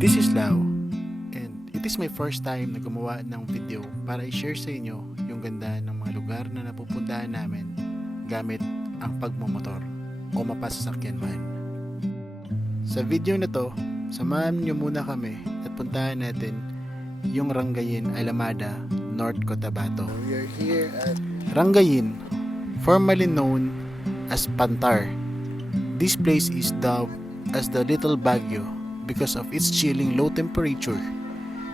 This is Lau, and it is my first time na gumawa ng video para i-share sa inyo yung ganda ng mga lugar na napupuntahan namin gamit ang pagmamotor o mapasasakyan man. Sa video na to, samahan niyo muna kami at puntahan natin yung Rangayin, Alamada, North Cotabato. We are here at Rangayin, formerly known as Pantar. This place is dubbed as the Little Baguio because of its chilling low temperature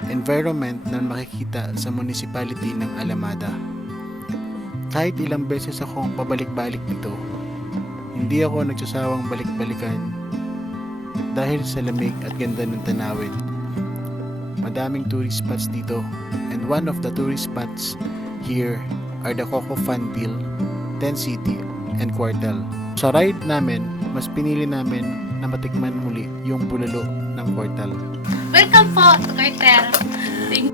environment na makikita sa municipality ng Alamada. Kahit ilang beses akong pabalik-balik dito, hindi ako nagsasawang balik-balikan dahil sa lamig at ganda ng tanawin. Madaming tourist spots dito, and one of the tourist spots here are the Coco Funtil, Tent City, and Quartel. Sa ride namin, mas pinili namin na matikman muli yung bulalo ng Quartel. Welcome po to Cartel. Thank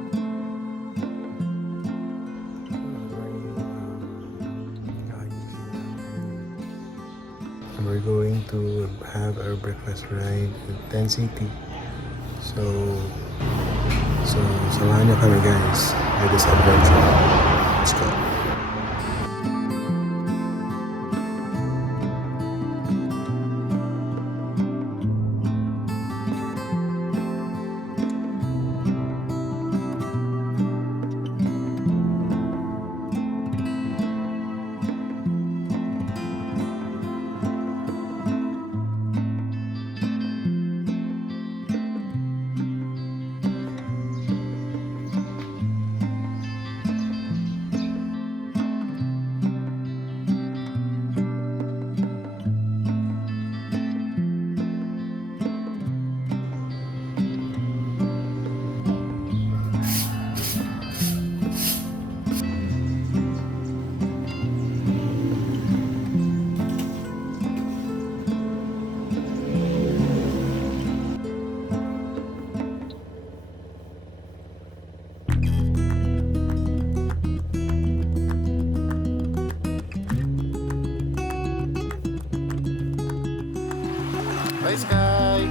We're going to have our breakfast ride at Tent City. So samahan niyo kami guys with this adventure. Let's go. Bye, Sky!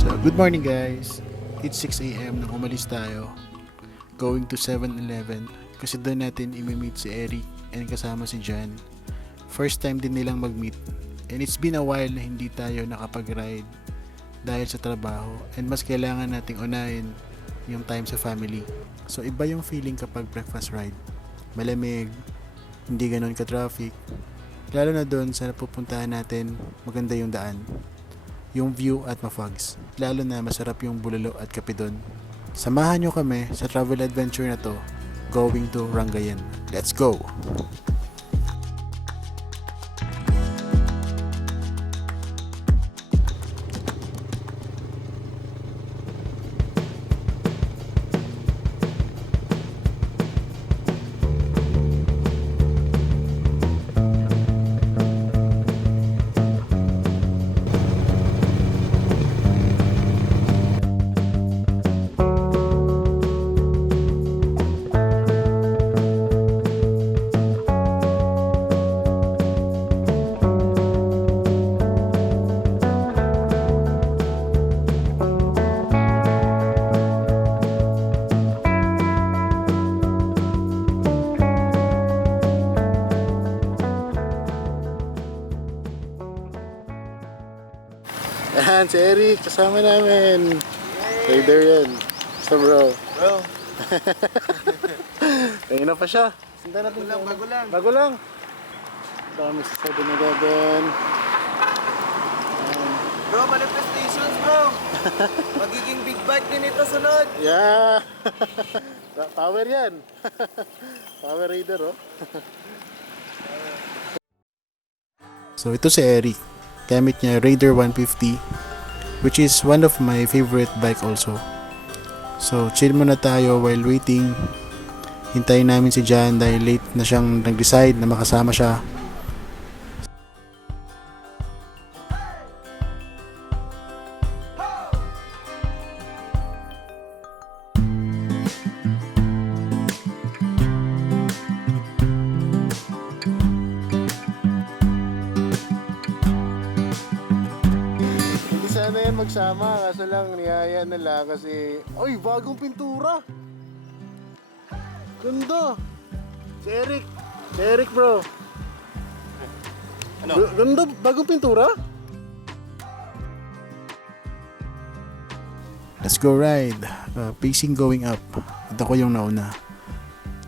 So, good morning guys! It's 6 a.m. nang umalis tayo. Going to 7-Eleven kasi doon natin imi-meet si Eric and kasama si Jan. First time din nilang mag-meet, and it's been a while na hindi tayo nakapag-ride dahil sa trabaho, and mas kailangan nating unahin yung time sa family. So iba yung feeling kapag breakfast ride. Malamig, hindi ganon ka-traffic, lalo na doon sa napupuntahan natin, maganda yung daan, yung view at ma-fogs, lalo na masarap yung bulalo at kape doon. Samahan nyo kami sa travel adventure na to, going to Rangayin. Let's go! Ayan, si Eric, kasama namin. Rider yan. So bro. Bro, Ayun na pa siya. Sinta natin bago lang. Bago lang. Dami sa 7-Eleven. Bro, manifestations bro. Magiging big bike din ito sunod. Yeah. Power yan. Power Raider, oh. So ito si Eric. Gamit niya Raider 150, which is one of my favorite bike also. So chill muna tayo while waiting. Hintayin namin si Jan dahil late na siyang nag-decide na makasama siya. magsama, kaso lang niyaya nila kasi... Oy, bagong pintura! Ganda! Si Eric! Si Eric bro! Ano? Ganda, bagong pintura? Let's go ride! Pacing going up. At ako yung nauna.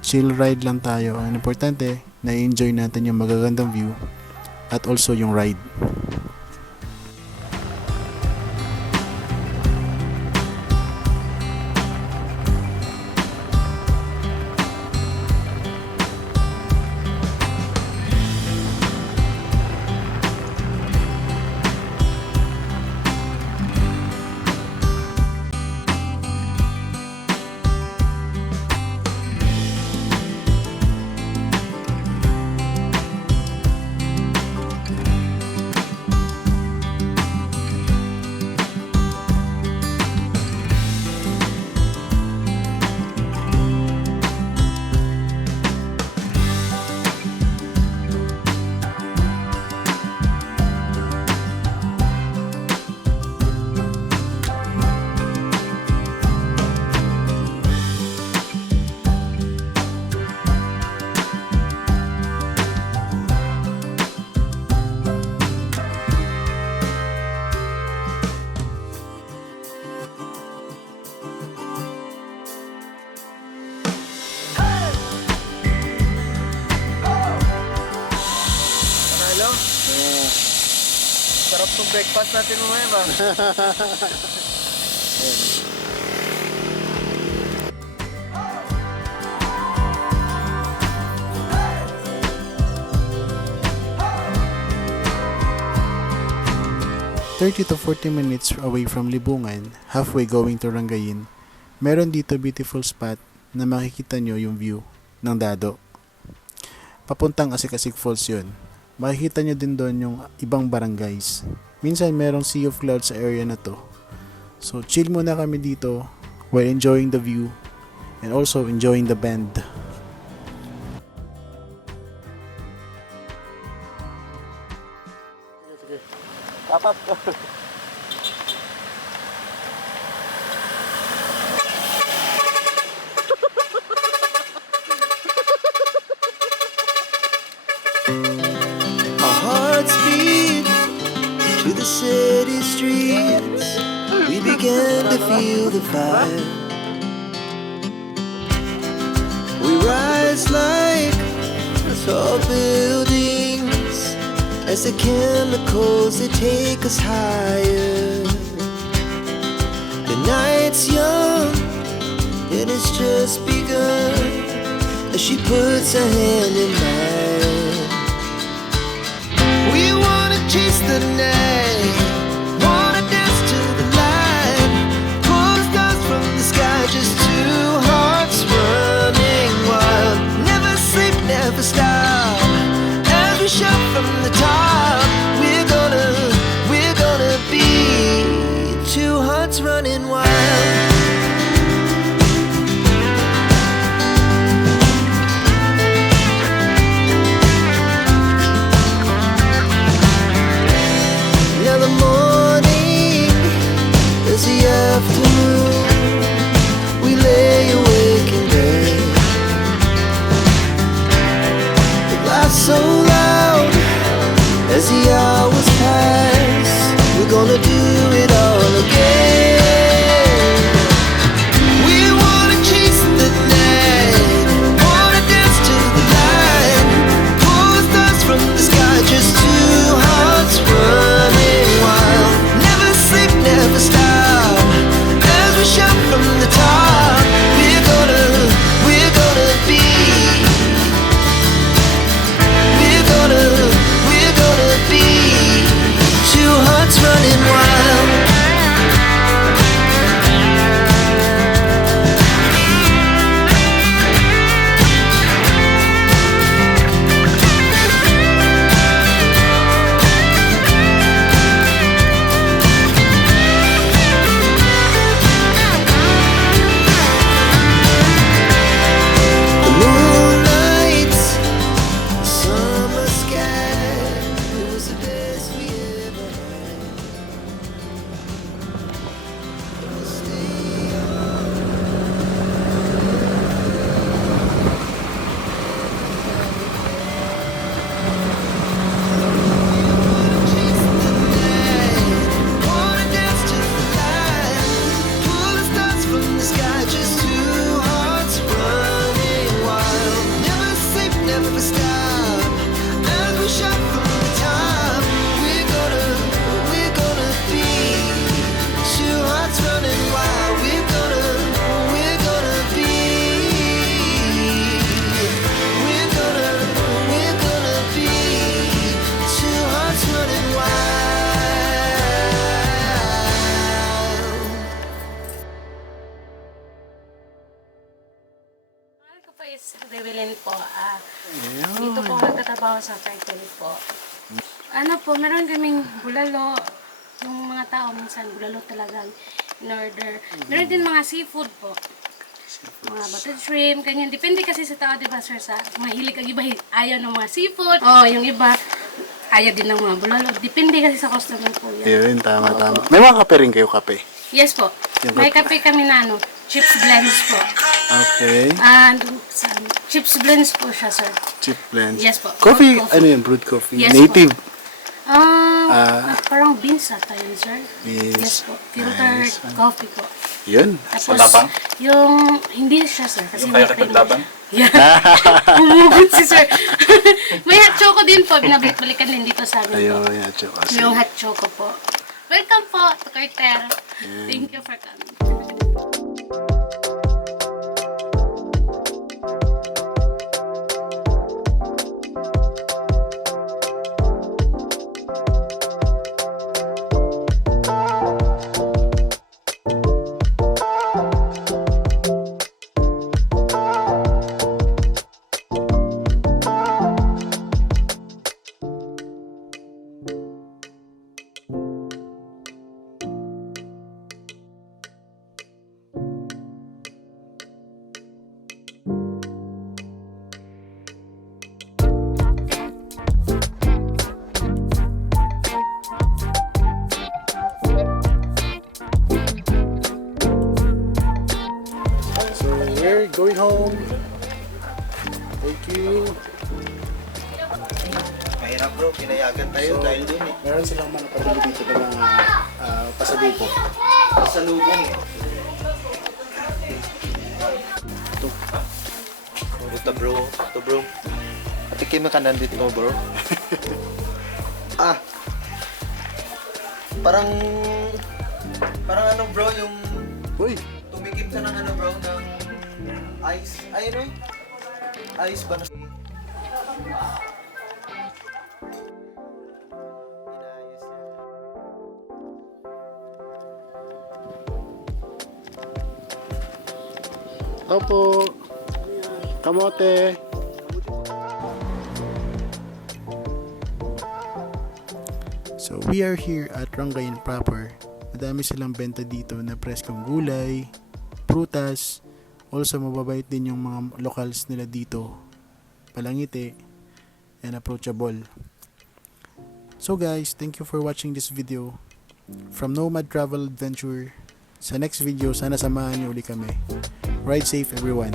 Chill ride lang tayo. Ang importante, na-enjoy natin yung magagandang view at also yung ride. Panalo? Sarap tong breakfast natin mamaya ba? 30 to 40 minutes away from Libungan, halfway going to Rangayin, meron dito beautiful spot na makikita nyo yung view ng Dado. Papuntang Asikasik Falls yun. Makikita nyo din doon yung ibang barangays. Minsan merong sea of clouds sa area na to. So chill muna kami dito while enjoying the view and also enjoying the band. Papat. Our hearts beat to the city streets. We began to feel the fire. We rise like tall buildings as the chemicals they take us higher. The night's young and it's just begun as she puts her hand in mine. We wanna chase the night, wanna dance to the light, pull the stars from the sky, just two hearts running wild. Never sleep, never stop, as we shout from the top. We're gonna be two hearts running wild. Now the morning is the afternoon. We lay awake in bed. The laughs so loud trabaho sa factory po. Ano po, meron kaming bulalo. Yung mga tao minsan bulalo talagang in order. Meron din mga seafood po. Mga buttered shrimp, ganyan. Depende kasi sa tao, di ba sir, sa mahilig ang iba, ayaw ng mga seafood. Oh, yung iba, ayaw din ng mga bulalo. Depende kasi sa customer po yan. Yun, tama. May mga kape rin kayo, kape. Yes po. Yan May po. kape kami na chips blends po. Okay. And chips blends po siya, sir. Chip blends. Yes po. Coffee, Coffee. ano yun? Brewed coffee. Yes Native. Parang beans ata yun, sir. Beans. Yes po. Filtered Nice. coffee po. Yun. Tapos, yung, hindi siya, sir. Kasi Yung kaya kapaglaban? Yeah. Umugot si sir. May hot choco din po. Binabalik-balikan din dito sa amin po. Ayun, yan. Kasi. Yung hot choco po. Welcome po to Carter. Thank you for coming. So, we're going home. Thank you. Mahirap bro, pinayagan tayo dahil dun eh. Meron silang mga pabili dito ng mga pasalubong. Sa lubong eh. Ito bro, ito bro. Patikim ka nandito mo bro. Parang ano bro, yung Uy! tumikim ka ng ano bro, ng ice. Ay ano eh? Ice ba na? Inayos niya. Opo. Kamote. So we are here at Rangayan proper. Madami silang benta dito na preskong gulay, prutas. Also mababait din yung mga locals nila dito. Palangiti and approachable. So guys, thank you for watching this video. From Nomad Travel Adventure. Sa next video, sana samahan niyo uli kami. Ride safe everyone.